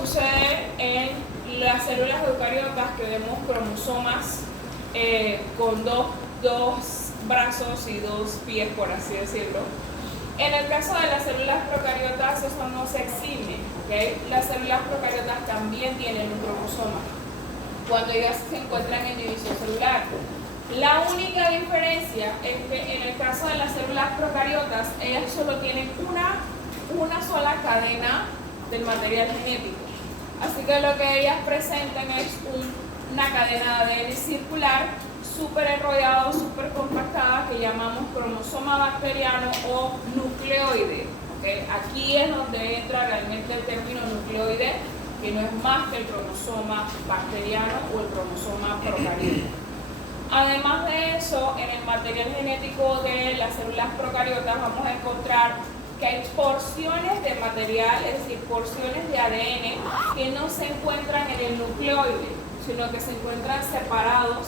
sucede en las células eucariotas que vemos cromosomas con dos brazos y dos pies, por así decirlo. En el caso de las células procariotas eso no se exime, ¿okay? Las células procariotas también tienen un cromosoma cuando ellas se encuentran en división celular. La única diferencia es que en el caso de las células procariotas, ellas solo tienen una sola cadena del material genético. Así que lo que ellas presentan es una cadena de ADN circular, súper enrollada, súper compactada, que llamamos cromosoma bacteriano o nucleoide. ¿Okay? Aquí es donde entra realmente el término nucleoide, que no es más que el cromosoma bacteriano o el cromosoma procariota. Además de eso, en el material genético de las células procariotas vamos a encontrar que hay porciones de material, es decir, porciones de ADN que no se encuentran en el nucleoide, sino que se encuentran separados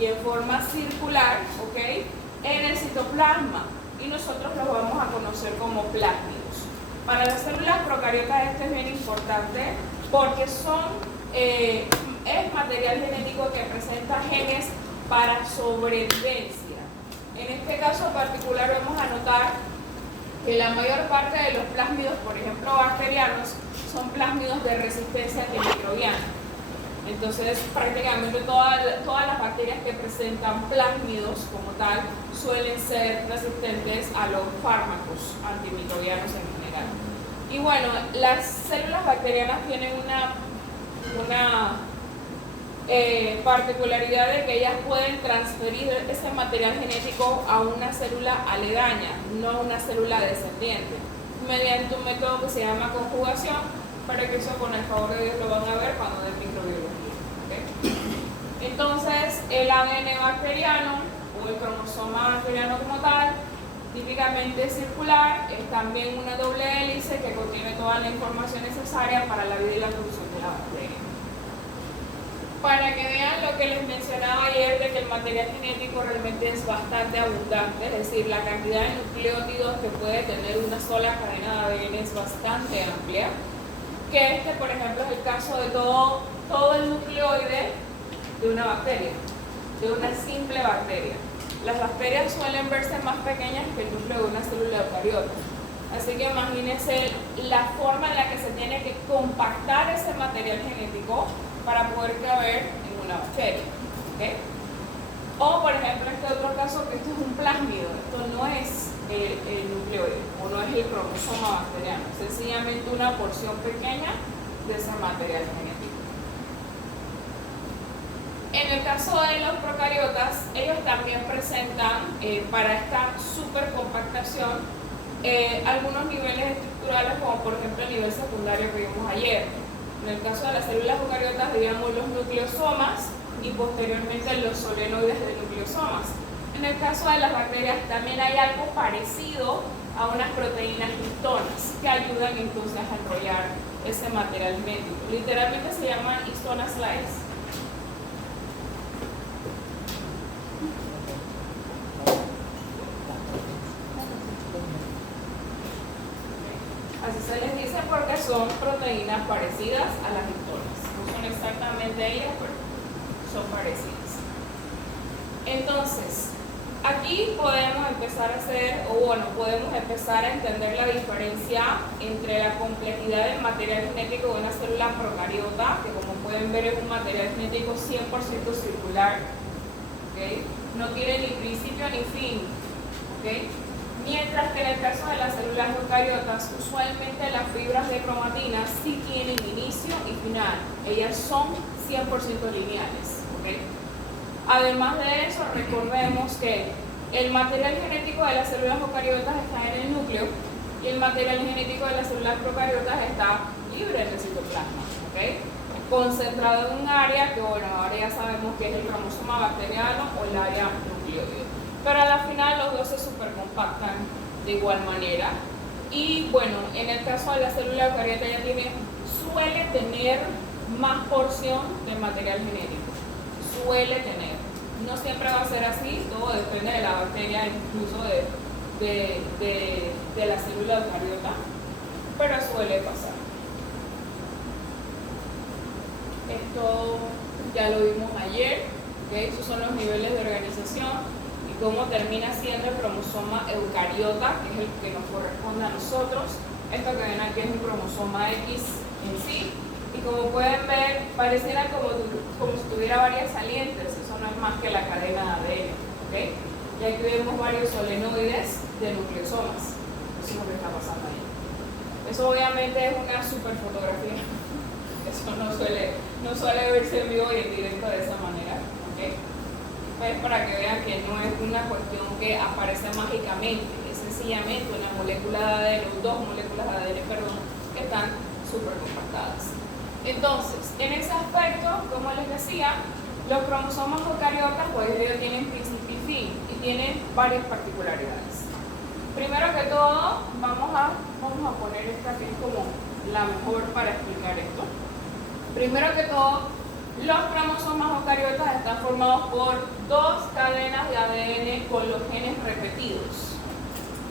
y en forma circular, ¿ok?, en el citoplasma, y nosotros los vamos a conocer como plásmidos. Para las células procariotas esto es bien importante porque es material genético que presenta genes para sobrevivencia. En este caso particular vamos a notar que la mayor parte de los plásmidos, por ejemplo bacterianos, son plásmidos de resistencia antimicrobiana. Entonces prácticamente todas las bacterias que presentan plásmidos como tal suelen ser resistentes a los fármacos antimicrobianos en general. Y bueno, las células bacterianas tienen una particularidad de que ellas pueden transferir ese material genético a una célula aledaña, no a una célula descendiente, mediante un método que se llama conjugación, para que eso con el favor de Dios lo van a ver cuando den microbiología. ¿Okay? Entonces, el ADN bacteriano o el cromosoma bacteriano como tal, típicamente circular, es también una doble hélice que contiene toda la información necesaria para la vida y la evolución de la bacteria. Para que vean lo que les mencionaba ayer de que el material genético realmente es bastante abundante, es decir, la cantidad de nucleótidos que puede tener una sola cadena de ADN es bastante amplia, que por ejemplo es el caso de todo el nucleoide de una bacteria, de una simple bacteria. Las bacterias suelen verse más pequeñas que el núcleo de una célula eucariota. Así que imagínense la forma en la que se tiene que compactar ese material genético para poder caber en una bacteria. ¿Okay? O por ejemplo este otro caso, que esto es un plásmido, esto no es el nucleoide o no es el cromosoma bacteriano, sencillamente una porción pequeña de ese material genético. En el caso de los procariotas, ellos también presentan para esta supercompactación algunos niveles estructurales, como por ejemplo el nivel secundario que vimos ayer. En el caso de las células eucariotas diríamos los nucleosomas y posteriormente los solenoides de nucleosomas. En el caso de las bacterias también hay algo parecido a unas proteínas histonas que ayudan entonces a enrollar ese material genético. Literalmente se llaman histona slides. Así se les dice porque son proteínas parecidas a las histonas. No son exactamente ellas, pero son parecidas. Entonces, aquí podemos empezar podemos empezar a entender la diferencia entre la complejidad del material genético de una célula procariota, que como pueden ver es un material genético 100% circular, ¿okay? No tiene ni principio ni fin, ¿okay? Mientras que en el caso de las células eucariotas, usualmente las fibras de cromatina sí tienen inicio y final. Ellas son 100% lineales. ¿Okay? Además de eso, recordemos que el material genético de las células eucariotas está en el núcleo y el material genético de las células procariotas está libre en el citoplasma. ¿Okay? Concentrado en un área que, bueno, ahora ya sabemos que es el cromosoma bacteriano o el área nucleoide. Pero al final los dos se supercompactan de igual manera. Y bueno, en el caso de la célula eucariota ya suele tener más porción de material genético. Suele tener. No siempre va a ser así, todo depende de la bacteria, incluso de la célula eucariota, pero suele pasar. todo ya lo vimos ayer, ¿okay? Esos son los niveles de organización y cómo termina siendo el cromosoma eucariota, que es el que nos corresponde a nosotros. Esto que ven aquí es un cromosoma X en sí, y como pueden ver, pareciera como si tuviera varias salientes. Eso no es más que la cadena de ADN, ¿okay? Y aquí vemos varios solenoides de nucleosomas. Eso es lo que está pasando ahí. Eso obviamente es una super fotografía. Eso no suele verse en vivo y en directo de esa manera, ¿okay? Pues para que vean que no es una cuestión que aparece mágicamente, es sencillamente una molécula de ADN, dos moléculas de ADN, perdón, que están súper compactadas. Entonces, en ese aspecto, como les decía, los cromosomas eucariotas, pues ellos tienen principio y fin y tienen varias particularidades. Primero que todo, vamos a poner esta que es como la mejor para explicar esto. Primero que todo, los cromosomas eucariotas están formados por dos cadenas de ADN con los genes repetidos.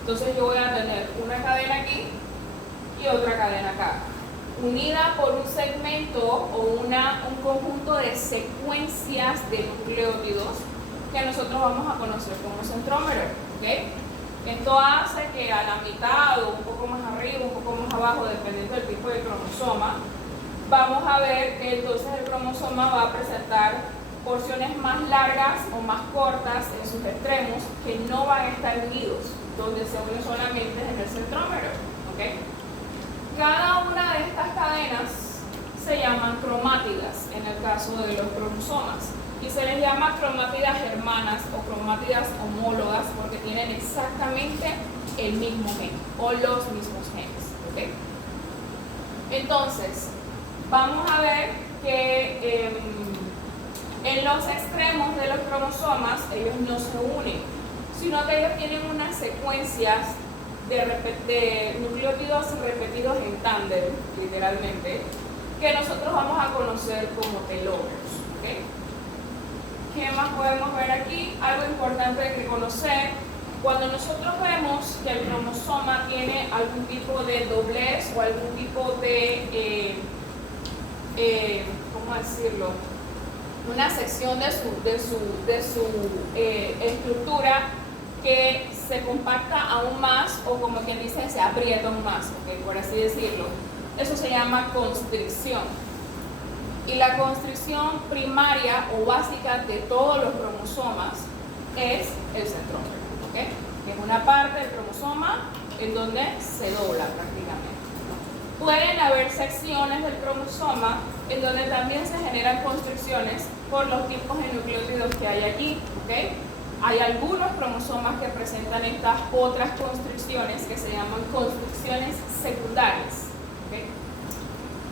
Entonces yo voy a tener una cadena aquí y otra cadena acá, unida por un segmento o un conjunto de secuencias de nucleótidos que nosotros vamos a conocer como centrómero, ¿okay? Esto hace que a la mitad o un poco más arriba, un poco más abajo, dependiendo del tipo de cromosoma, vamos a ver que entonces el cromosoma va a presentar porciones más largas o más cortas en sus extremos que no van a estar unidos, donde se unen solamente en el centrómero, ¿okay? Cada una de estas cadenas se llaman cromátidas en el caso de los cromosomas y se les llama cromátidas hermanas o cromátidas homólogas porque tienen exactamente el mismo gen o los mismos genes, ¿okay? Entonces, vamos a ver que en los extremos de los cromosomas ellos no se unen, sino que ellos tienen unas secuencias de nucleótidos repetidos en tándem, literalmente, que nosotros vamos a conocer como telómeros, ¿okay? ¿Qué más podemos ver aquí? Algo importante que conocer: cuando nosotros vemos que el cromosoma tiene algún tipo de doblez o algún tipo de, ¿cómo decirlo? Una sección de su estructura que se compacta aún más, o como quien dice, se aprieta aún más, ¿okay? Por así decirlo. Eso se llama constricción. Y la constricción primaria o básica de todos los cromosomas es el centrómero, ¿okay? Que es una parte del cromosoma en donde se dobla prácticamente. Pueden haber secciones del cromosoma en donde también se generan constricciones por los tipos de nucleótidos que hay aquí, ¿okay? Hay algunos cromosomas que presentan estas otras constricciones que se llaman constricciones secundarias, ¿okay?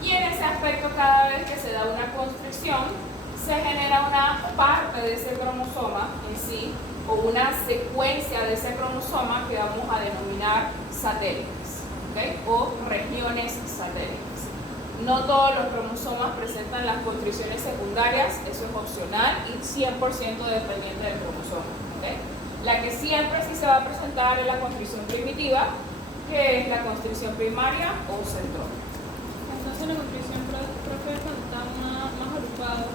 Y en ese aspecto, cada vez que se da una constricción, se genera una parte de ese cromosoma en sí, o una secuencia de ese cromosoma que vamos a denominar satélites, ¿okay? O regiones satélites. No todos los cromosomas presentan las constricciones secundarias, eso es opcional y 100% dependiente del cromosoma, ¿okay? La que siempre sí se va a presentar es la constricción primitiva, que es la constricción primaria o centrómero. Entonces la constricción profe está más agrupado,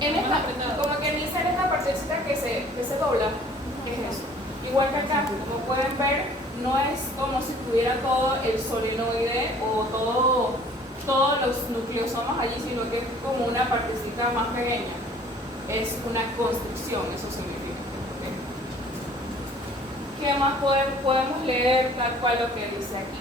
En más esta, apretado. como que dice en esta partecita que se dobla, es eso. Igual que acá, como pueden ver, no es como si tuviera todo el solenoide o todos los nucleosomas allí, sino que es como una partecita más pequeña. Es una constricción, eso significa. ¿Okay? ¿Qué más podemos leer tal cual lo que dice aquí?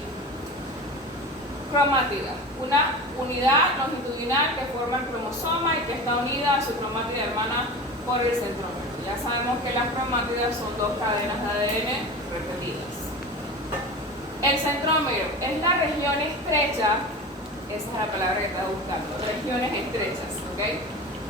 Cromátida, una unidad longitudinal que forma el cromosoma y que está unida a su cromátida hermana por el centrómero. Ya sabemos que las cromátidas son dos cadenas de ADN repetidas. El centrómero es la región estrecha, esa es la palabra que estaba buscando, regiones estrechas, ¿okay?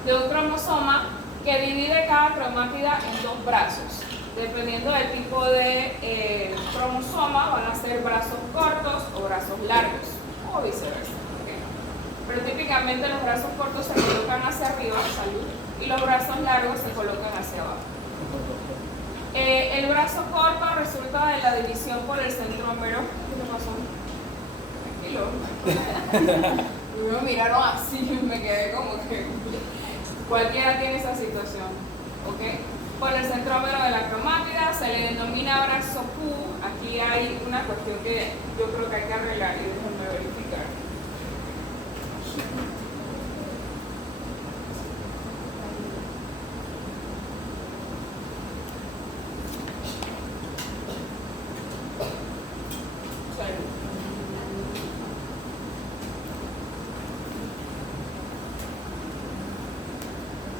De un cromosoma que divide cada cromátida en dos brazos. Dependiendo del tipo de cromosoma, van a ser brazos cortos o brazos largos, o viceversa, ¿okay? Pero típicamente los brazos cortos se colocan hacia arriba, salud, y los brazos largos se colocan hacia abajo. El brazo corto resulta de la división por el centrómero. ¿Qué pasó? Tranquilo. Y me miraron así y me quedé como que cualquiera tiene esa situación, ¿ok? Por el centrómero de la cromátida se le denomina brazo Q. Aquí hay una cuestión que yo creo que hay que arreglar y déjenme verificar.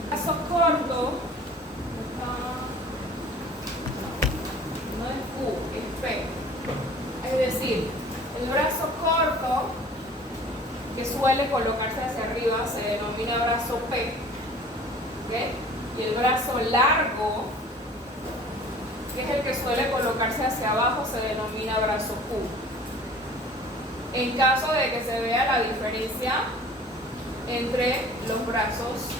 Brazo corto, no es Q, es P. Es decir, el brazo corto, que suele colocarse hacia arriba, se denomina brazo P, ¿okay? Y el brazo largo, que es el que suele colocarse hacia abajo, se denomina brazo Q. En caso de que se vea la diferencia entre los brazos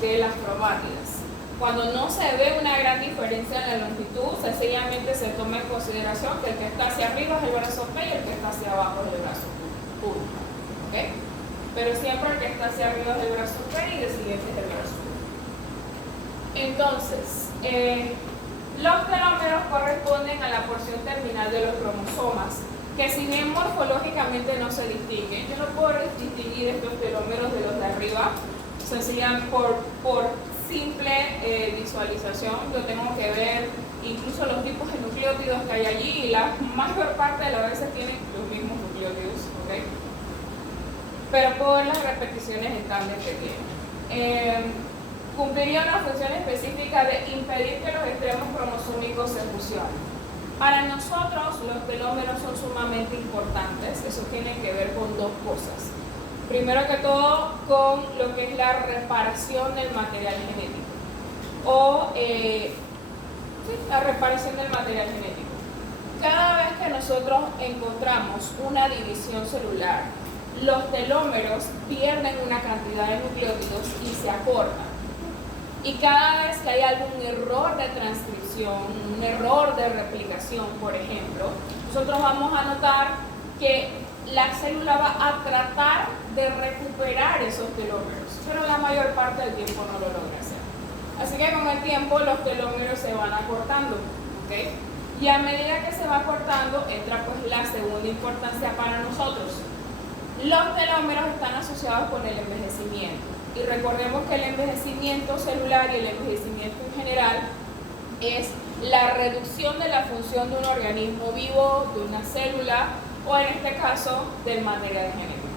de las cromátidas. Cuando no se ve una gran diferencia en la longitud, sencillamente se toma en consideración que el que está hacia arriba es el brazo P y el que está hacia abajo es el brazo Q. ¿Okay? Pero siempre el que está hacia arriba es el brazo P y el siguiente es el brazo Q. Entonces, los telómeros corresponden a la porción terminal de los cromosomas, que si bien morfológicamente no se distinguen, yo no puedo distinguir estos telómeros de los de arriba, sencillamente por simple visualización. Yo tengo que ver incluso los tipos de nucleótidos que hay allí y la mayor parte de las veces tienen los mismos nucleótidos, ¿okay? Pero puedo ver las repeticiones en tándem que tienen. Cumpliría una función específica de impedir que los extremos cromosómicos se fusionen. Para nosotros los telómeros son sumamente importantes. Eso tiene que ver con dos cosas. Primero que todo, con lo que es la reparación del material genético o la reparación del material genético. Cada vez que nosotros encontramos una división celular, los telómeros pierden una cantidad de nucleótidos y se acortan. Y cada vez que hay algún error de transcripción, un error de replicación, por ejemplo, nosotros vamos a notar que la célula va a tratar de recuperar esos telómeros, pero la mayor parte del tiempo no lo logra hacer. Así que con el tiempo los telómeros se van acortando, ¿okay? Y a medida que se va acortando, entra pues la segunda importancia para nosotros. Los telómeros están asociados con el envejecimiento. Y recordemos que el envejecimiento celular y el envejecimiento en general es la reducción de la función de un organismo vivo, de una célula, o en este caso del material genético.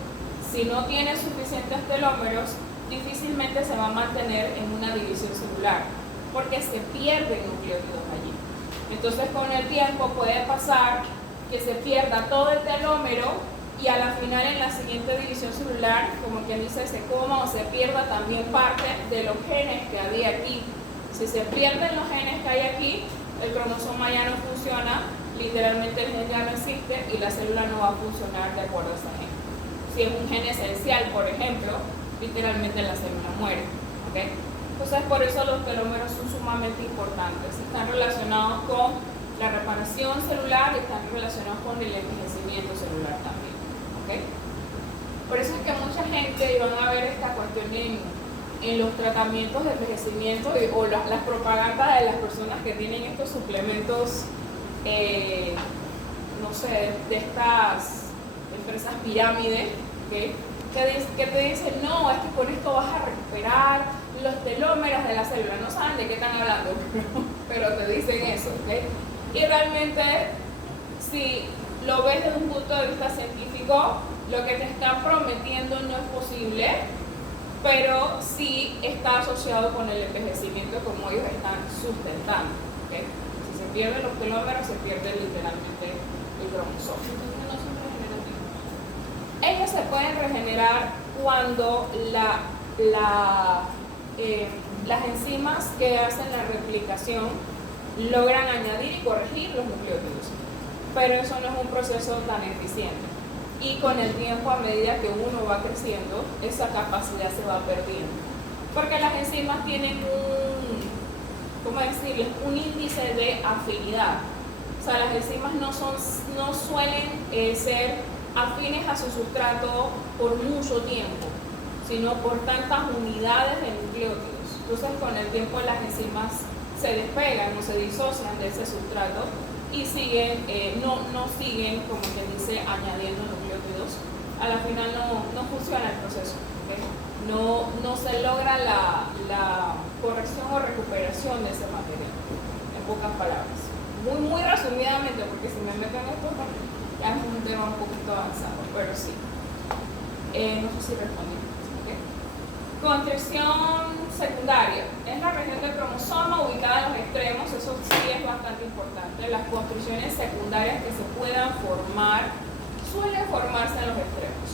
Si no tiene suficientes telómeros, difícilmente se va a mantener en una división celular, porque se pierden nucleótidos allí. Entonces con el tiempo puede pasar que se pierda todo el telómero y a la final en la siguiente división celular, como quien dice, se coma o se pierda también parte de los genes que había aquí. Si se pierden los genes que hay aquí, el cromosoma ya no funciona, literalmente el gen ya no existe y la célula no va a funcionar de acuerdo a ese gen. Si es un gen esencial, por ejemplo, literalmente la célula muere, ¿okay? Entonces por eso los telómeros son sumamente importantes. Están relacionados con la reparación celular y están relacionados con el envejecimiento celular también. ¿Okay? Por eso es que mucha gente van a ver esta cuestión en los tratamientos de envejecimiento o las propagandas de las personas que tienen estos suplementos, no sé, de estas empresas pirámide, ¿okay? que te dicen, no, es que con esto vas a recuperar los telómeros de la célula. No saben de qué están hablando, pero te dicen eso, ¿okay? Y realmente, si lo ves desde un punto de vista científico, lo que te están prometiendo no es posible, pero sí está asociado con el envejecimiento como ellos están sustentando, ¿okay? Si se pierden los telómeros, se pierde literalmente el cromosoma. Entonces no son regenerativos. Ellos se pueden regenerar cuando las enzimas que hacen la replicación logran añadir y corregir los nucleótidos. Pero eso no es un proceso tan eficiente. Y con el tiempo, a medida que uno va creciendo, esa capacidad se va perdiendo. Porque las enzimas tienen un índice de afinidad. O sea, las enzimas no suelen ser afines a su sustrato por mucho tiempo, sino por tantas unidades de nucleótidos. Entonces, con el tiempo las enzimas se despegan o se disocian de ese sustrato y siguen, no siguen, como quien dice, añadiendo nucleótidos. A la final no funciona el proceso, ¿okay? No se logra la corrección o recuperación de ese material, en pocas palabras. Muy resumidamente, porque si me meto en esto, ya es un tema un poquito avanzado, pero sí. No sé si respondí. ¿Okay? Constricción secundaria. Es la región del cromosoma ubicada en los extremos, eso sí es bastante importante. Las constricciones secundarias que se puedan formar, suelen formarse en los extremos,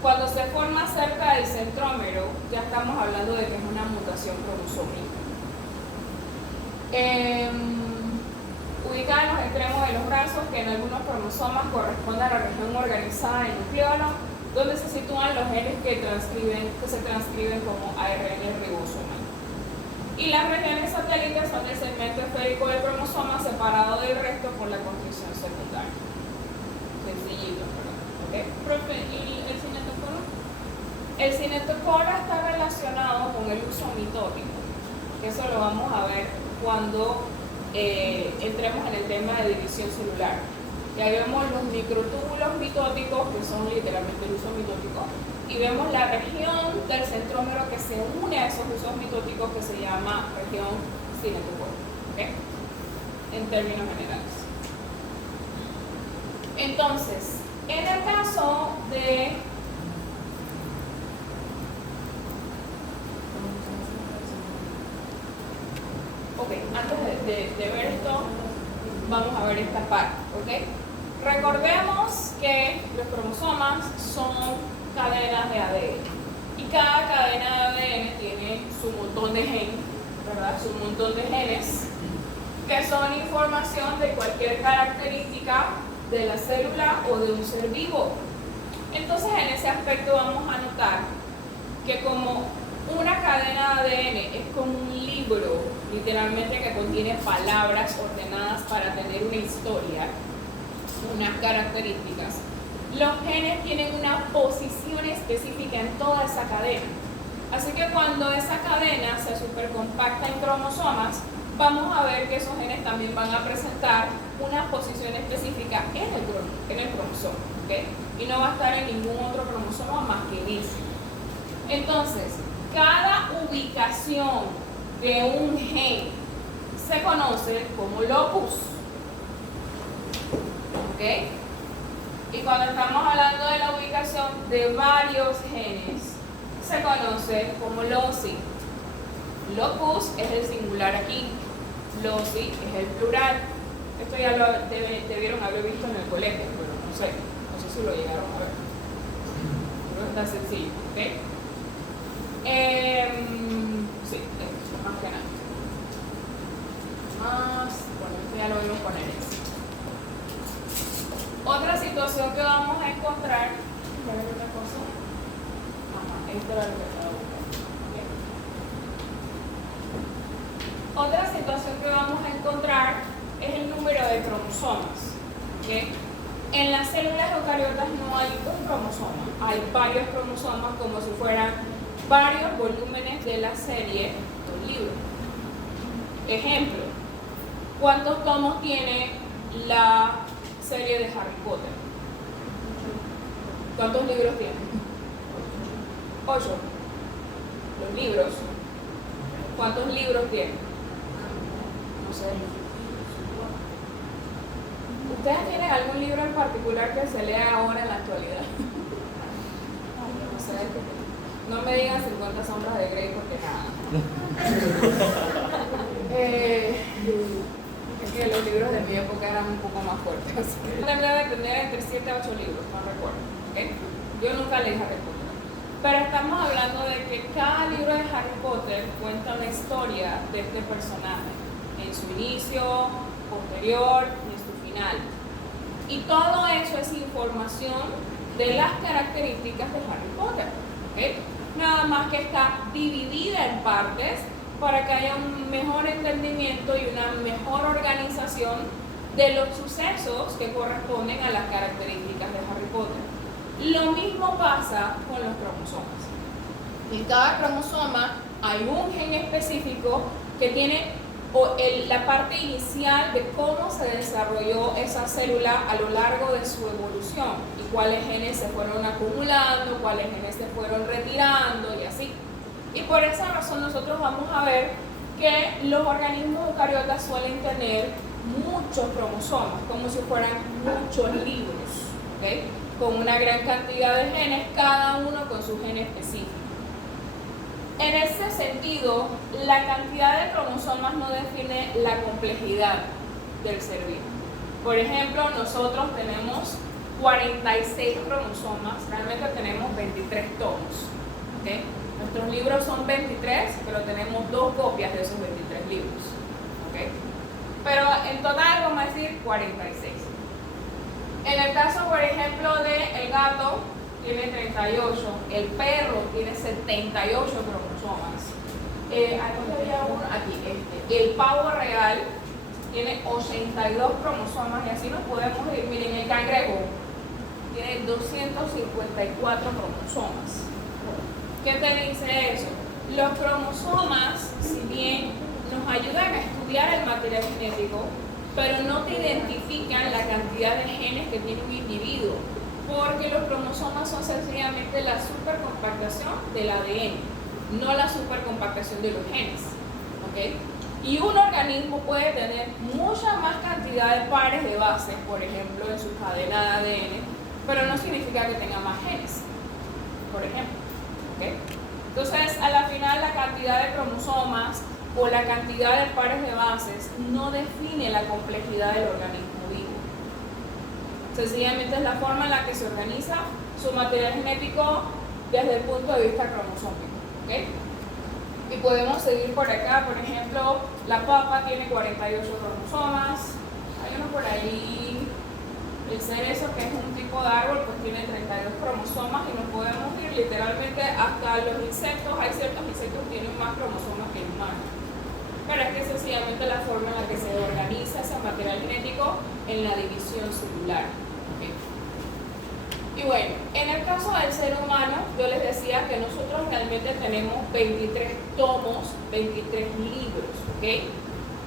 Cuando se forma cerca del centrómero, ya estamos hablando de que es una mutación cromosómica. Ubicada en los extremos de los brazos, que en algunos cromosomas corresponde a la región organizada del nucleolo, donde se sitúan los genes que se transcriben como ARN ribosomal. Y las regiones satélites son el segmento esférico del cromosoma separado del resto por la constricción secundaria. Sencillito, ¿okay? Profe, ¿y el cinetocoro? El cinetocoro está relacionado con el uso mitótico. Eso lo vamos a ver cuando entremos en el tema de división celular. Ya vemos los microtúbulos mitóticos, que son literalmente el uso mitótico, y vemos la región del centrómero que se une a esos usos mitóticos, que se llama región cinetocoro, ¿okay? En términos generales. Entonces, en el caso de antes de ver esto, vamos a ver esta parte, ¿ok? Recordemos que los cromosomas son cadenas de ADN y cada cadena de ADN tiene su montón de genes, ¿verdad? Su montón de genes que son información de cualquier característica de la célula o de un ser vivo. Entonces, en ese aspecto vamos a notar que como una cadena de ADN es como un libro, literalmente, que contiene palabras ordenadas para tener una historia, unas características, los genes tienen una posición específica en toda esa cadena. Así que cuando esa cadena se supercompacta en cromosomas, vamos a ver que esos genes también van a presentar una posición específica en el cromosoma, ¿okay? Y no va a estar en ningún otro cromosoma más que en ese. Entonces, cada ubicación de un gen se conoce como locus, ¿ok? Y cuando estamos hablando de la ubicación de varios genes, se conoce como loci. Locus es el singular aquí, loci es el plural. Esto ya lo debieron haber visto en el colegio, pero no sé si lo llegaron a ver. Pero está sencillo, ¿ok? Sí, más que nada. Bueno, esto ya lo vimos con eso. Otra situación que vamos a encontrar, ¿ya ven otra cosa? Esto era lo que estaba buscando. Otra situación que vamos a encontrar es el número de cromosomas, ¿okay? En las células eucariotas no hay un cromosoma, hay varios cromosomas, como si fueran varios volúmenes de la serie de un libro. Ejemplo, ¿cuántos tomos tiene la serie de Harry Potter? ¿Cuántos libros tiene? 8. Los libros. ¿Cuántos libros tiene? No sé. ¿Ustedes tienen algún libro en particular que se lea ahora en la actualidad? No sé. No me digan 50 sombras de Grey porque nada. Es que los libros de mi época eran un poco más fuertes. Tendría de tener entre 7 a 8 libros, no recuerdo. ¿Okay? Yo nunca leí Harry Potter. Pero estamos hablando de que cada libro de Harry Potter cuenta una historia de este personaje, en su inicio, posterior y en su final. Y todo eso es información de las características de Harry Potter. ¿Okay? Nada más que está dividida en partes para que haya un mejor entendimiento y una mejor organización de los sucesos que corresponden a las características de Harry potra. Lo mismo pasa con los cromosomas. En cada cromosoma hay un gen específico que tiene la parte inicial de cómo se desarrolló esa célula a lo largo de su evolución y cuáles genes se fueron acumulando, cuáles genes se fueron retirando y así. Y por esa razón nosotros vamos a ver que los organismos eucariotas suelen tener muchos cromosomas, como si fueran muchos libros, ¿okay? Con una gran cantidad de genes, cada uno con su gen específico. En ese sentido, la cantidad de cromosomas no define la complejidad del ser vivo. Por ejemplo, nosotros tenemos 46 cromosomas, realmente tenemos 23 tomos. ¿Okay? Nuestros libros son 23, pero tenemos 2 copias de esos 23 libros. ¿Okay? Pero en total vamos a decir 46. En el caso, por ejemplo, del gato, tiene 38, el perro tiene 78 cromosomas. Aquí, el pavo real tiene 82 cromosomas y así nos podemos ir. Miren, el cangrejo tiene 254 cromosomas. ¿Qué te dice eso? Los cromosomas, si bien nos ayudan a estudiar el material genético, pero no te identifican la cantidad de genes que tiene un individuo, porque los cromosomas son sencillamente la supercompactación del ADN, no la supercompactación de los genes. ¿Okay? Y un organismo puede tener mucha más cantidad de pares de bases, por ejemplo, en su cadena de ADN, pero no significa que tenga más genes, por ejemplo. ¿Okay? Entonces, a la final, la cantidad de cromosomas o la cantidad de pares de bases no define la complejidad del organismo vivo. Sencillamente es la forma en la que se organiza su material genético desde el punto de vista cromosómico. ¿Okay? Y podemos seguir por acá, por ejemplo, la papa tiene 48 cromosomas, hay uno por ahí, el cerezo, que es un tipo de árbol, pues tiene 32 cromosomas y nos podemos ir literalmente hasta los insectos. Hay ciertos insectos que tienen más cromosomas que el humano, pero es que es sencillamente la forma en la que se organiza ese material genético en la división celular. ¿Okay? Y bueno, en el caso del ser humano, yo les decía que nosotros realmente tenemos 23 tomos, 23 libros, ¿ok?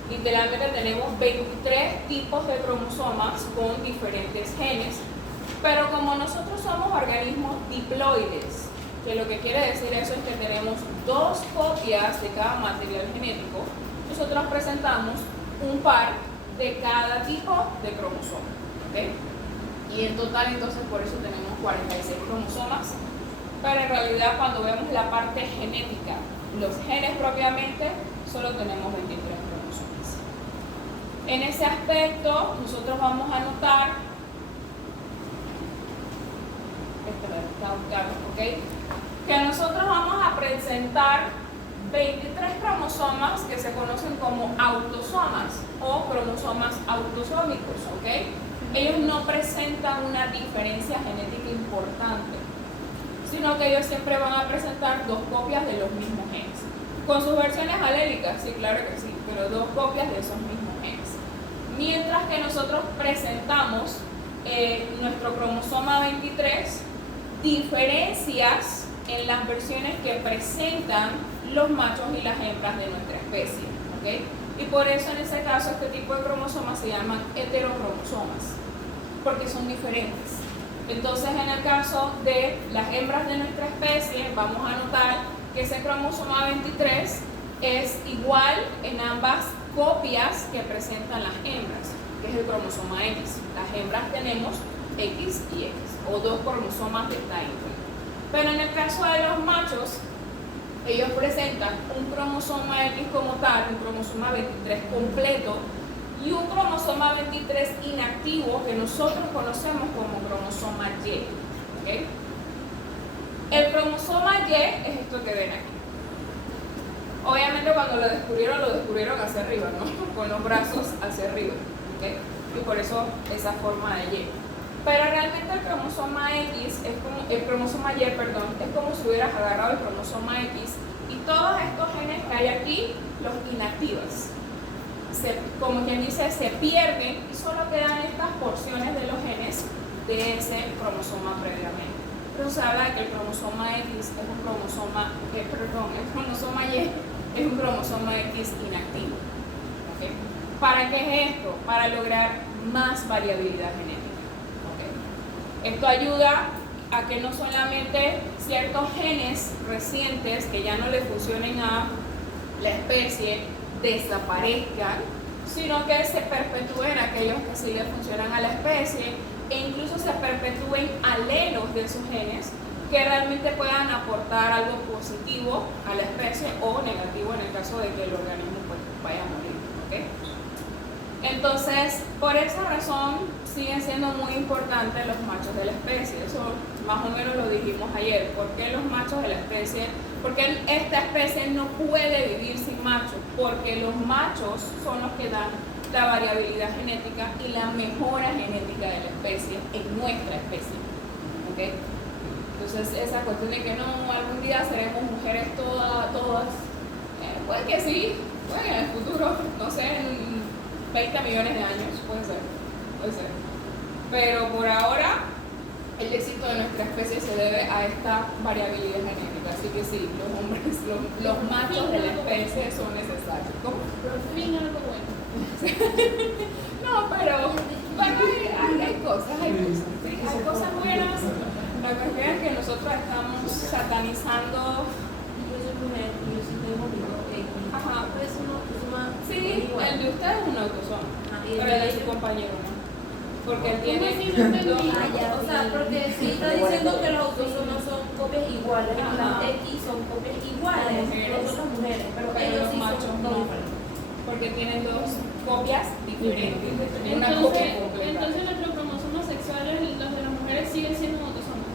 Literalmente tenemos 23 tipos de cromosomas con diferentes genes, pero como nosotros somos organismos diploides, que lo que quiere decir eso es que tenemos 2 copias de cada material genético, nosotros presentamos un par de cada tipo de cromosoma, ¿okay? Y en total entonces por eso tenemos 46 cromosomas, pero en realidad cuando vemos la parte genética, los genes propiamente, solo tenemos 23 cromosomas. En ese aspecto nosotros vamos a notar, ¿okay? Que nosotros vamos a presentar 23 cromosomas que se conocen como autosomas o cromosomas autosómicos, ¿ok? Ellos no presentan una diferencia genética importante, sino que ellos siempre van a presentar 2 copias de los mismos genes. Con sus versiones alélicas, sí, claro que sí, pero 2 copias de esos mismos genes. Mientras que nosotros presentamos nuestro cromosoma 23, diferencias en las versiones que presentan los machos y las hembras de nuestra especie, ¿okay? Y por eso en ese caso este tipo de cromosomas se llaman heterocromosomas, porque son diferentes. Entonces en el caso de las hembras de nuestra especie vamos a notar que ese cromosoma 23 es igual en ambas copias que presentan las hembras, que es el cromosoma X. Las hembras tenemos X y X, o 2 cromosomas de esta índole. Pero en el caso de los machos, ellos presentan un cromosoma X como tal, un cromosoma 23 completo, y un cromosoma 23 inactivo que nosotros conocemos como cromosoma Y. ¿Okay? El cromosoma Y es esto que ven aquí. Obviamente cuando lo descubrieron hacia arriba, ¿no? Con los brazos hacia arriba. ¿Okay? Y por eso esa forma de Y. Pero realmente el cromosoma X es como, el cromosoma Y, perdón, es como si hubieras agarrado el cromosoma X y todos estos genes que hay aquí los inactivas. Como quien dice, se pierden y solo quedan estas porciones de los genes de ese cromosoma previamente. Pero se habla de que el cromosoma X es un cromosoma, el cromosoma Y es un cromosoma X inactivo. ¿Okay? ¿Para qué es esto? Para lograr más variabilidad genética. ¿Okay? Esto ayuda a que no solamente ciertos genes recientes que ya no le funcionen a la especie desaparezcan, sino que se perpetúen aquellos que sí le funcionan a la especie e incluso se perpetúen alelos de esos genes que realmente puedan aportar algo positivo a la especie o negativo en el caso de que el organismo pues, vaya a morir. ¿Okay? Entonces, por esa razón siguen siendo muy importantes los machos de la especie. Eso más o menos lo dijimos ayer. ¿Por qué los machos de la especie? Porque esta especie no puede vivir sin machos, porque los machos son los que dan la variabilidad genética y la mejora genética de la especie en nuestra especie. ¿Okay? Entonces esa cuestión de que no, algún día seremos mujeres todas, puede que sí, puede que en el futuro, no sé, en 20 millones de años, puede ser. Pero por ahora, el éxito de nuestra especie se debe a esta variabilidad genética. Así que sí, los machos de la especie son necesarios. ¿Cómo? Fin algo bueno. No, pero bueno, hay cosas, ¿sí? Hay cosas buenas. La cuestión es que nosotros estamos satanizando. Yo soy mujer y yo sí tengo mi X. Ajá. Es un autosoma. Sí, el de usted es un autosoma, pero el de su compañero no. Porque él tiene dos. O sea, porque si está diciendo que los autosomas son copias iguales, las X son copias iguales, nosotros mujeres, pero ellos sí machos son no. diferentes. Porque tienen dos copias diferentes. Una copia completa. Entonces nuestros cromosomas sexuales, los de las mujeres, siguen siendo autosomas.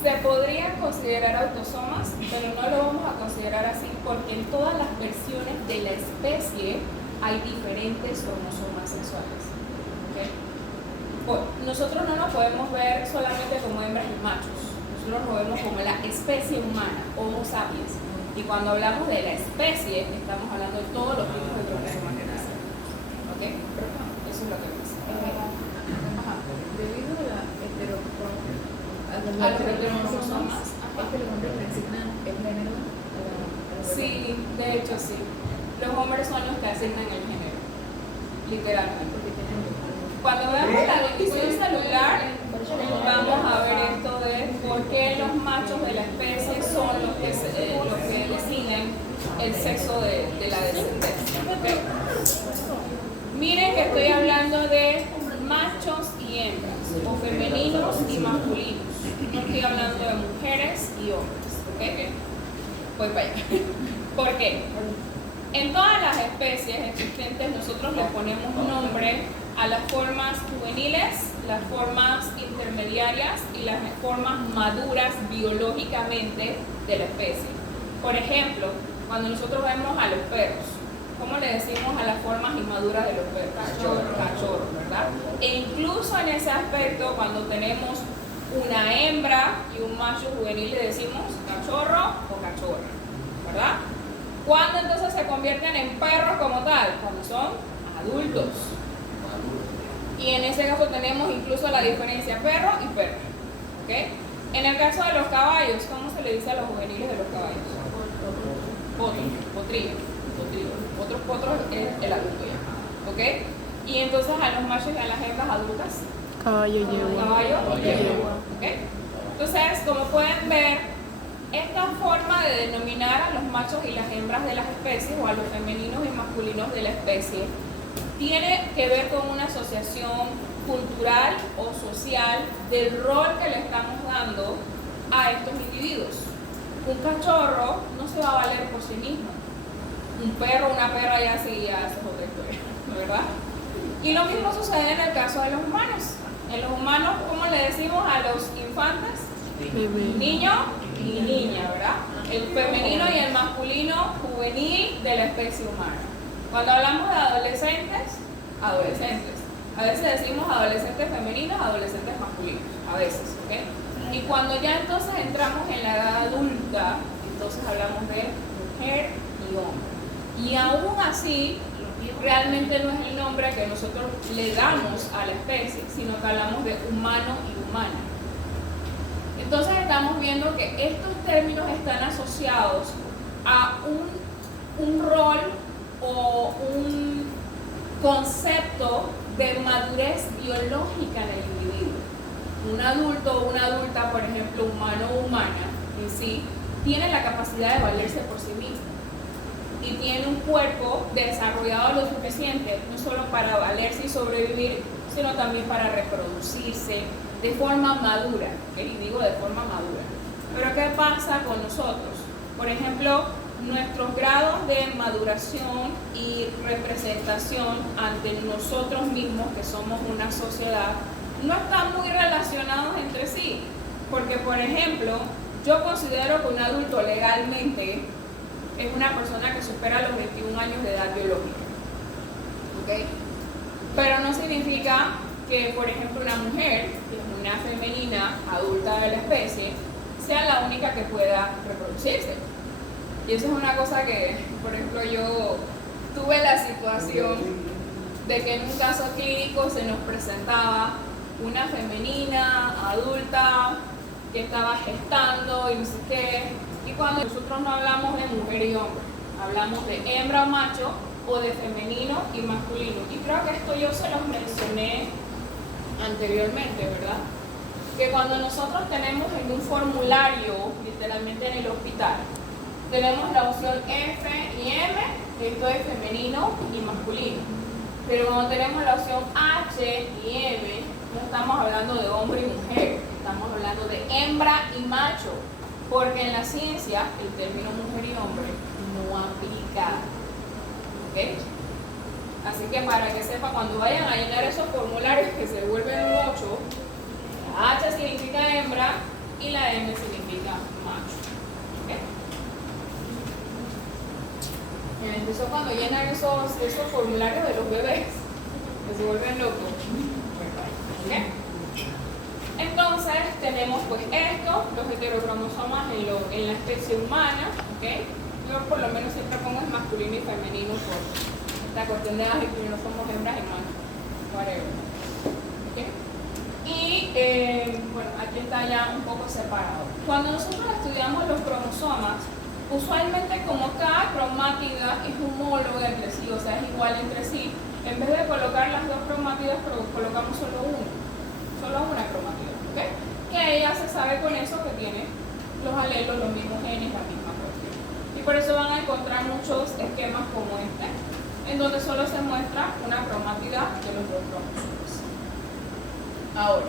Se podrían considerar autosomas, pero no lo vamos a considerar así porque en todas las versiones de la especie hay diferentes cromosomas sexuales. ¿Okay? Nosotros no nos podemos ver solamente como hembras y machos, nosotros nos vemos como la especie humana, Homo sapiens. Y cuando hablamos de la especie, estamos hablando de todos los tipos de cromosomas que nacen. ¿Ok? Eso es lo que pasa. Debido a la A los heterocromosomas, es que los hombres le asignan el género sí, de hecho sí. Los hombres son los que asignan el género, literalmente. Cuando vemos la división celular, vamos a ver esto de por qué los machos de la especie son los que deciden el sexo de la descendencia. ¿Okay? Miren que estoy hablando de machos y hembras, o femeninos y masculinos. No estoy hablando de mujeres y hombres. ¿Okay? Pues vaya. ¿Por qué? En todas las especies existentes nosotros le ponemos nombre a las formas juveniles, las formas intermediarias y las formas maduras biológicamente de la especie. Por ejemplo, cuando nosotros vemos a los perros, ¿cómo le decimos a las formas inmaduras de los perros? Cachorro, ¿verdad? E incluso en ese aspecto, cuando tenemos una hembra y un macho juvenil, le decimos cachorro o cachorra, ¿verdad? ¿Cuándo entonces se convierten en perros como tal? Cuando son adultos. Y en ese caso tenemos incluso la diferencia perro y perra. ¿Okay? En el caso de los caballos, ¿cómo se le dice a los juveniles de los caballos? Potrillo. Otros potros es el adulto ya. ¿Ok? Y entonces a los machos y a las hembras adultas. Caballo yegua. Caballo y yegua. ¿Ok? Entonces, como pueden ver, esta forma de denominar a los machos y las hembras de las especies o a los femeninos y masculinos de la especie tiene que ver con una asociación cultural o social del rol que le estamos dando a estos individuos. Un cachorro no se va a valer por sí mismo. Un perro, una perra ya sí, ya es otra historia, ¿verdad? Y lo mismo sucede en el caso de los humanos. En los humanos, ¿cómo le decimos a los infantes? Niño y niña, ¿verdad? El femenino y el masculino juvenil de la especie humana. Cuando hablamos de adolescentes, adolescentes. A veces decimos adolescentes femeninos, adolescentes masculinos, a veces, ¿ok? Y cuando ya entonces entramos en la edad adulta, entonces hablamos de mujer y hombre. Y aún así, realmente no es el nombre que nosotros le damos a la especie, sino que hablamos de humano y humana. humana. Entonces estamos viendo que estos términos están asociados a un rol o un concepto de madurez biológica en el individuo. Un adulto o una adulta, por ejemplo, humano o humana en sí, tiene la capacidad de valerse por sí mismo y tiene un cuerpo desarrollado lo suficiente, no solo para valerse y sobrevivir, sino también para reproducirse de forma madura, y digo de forma madura. Pero ¿qué pasa con nosotros? Por ejemplo, nuestros grados de maduración y representación ante nosotros mismos, que somos una sociedad, no están muy relacionados entre sí. Porque, por ejemplo, yo considero que un adulto legalmente es una persona que supera los 21 años de edad biológica. ¿Ok? Pero no significa que, por ejemplo, una mujer, que es una femenina adulta de la especie, sea la única que pueda reproducirse. Y eso es una cosa que, por ejemplo, yo tuve la situación de que en un caso clínico se nos presentaba una femenina adulta que estaba gestando y no sé qué. Y cuando nosotros no hablamos de mujer y hombre, hablamos de hembra o macho o de femenino y masculino. Y creo que esto yo se los mencioné anteriormente, ¿verdad? Que cuando nosotros tenemos en un formulario, literalmente en el hospital, tenemos la opción F y M, esto es femenino y masculino. Pero cuando tenemos la opción H y M, no estamos hablando de hombre y mujer, estamos hablando de hembra y macho, porque en la ciencia el término mujer y hombre no aplica. ¿Ok? Así que para que sepa, cuando vayan a llenar esos formularios que se vuelven un 8, la H significa hembra y la M significa macho. ¿Ok? Entonces cuando llenan esos formularios de los bebés, que se vuelven locos. ¿Okay? Entonces tenemos pues esto, los heterocromosomas en la especie humana, ¿okay? Yo por lo menos siempre pongo es masculino y femenino por esta cuestión de que no somos hembras y machos, whatever. ¿Okay? Y bueno, aquí está ya un poco separado. Cuando nosotros estudiamos los cromosomas, usualmente como cada cromátida es homóloga entre sí, o sea es igual entre sí, en vez de colocar las dos cromátidas, colocamos solo una cromátida, ¿ok? Que ya se sabe con eso que tiene los alelos, los mismos genes, la misma cuestión. Y por eso van a encontrar muchos esquemas como este, en donde solo se muestra una cromátida de los dos cromosomas. Ahora,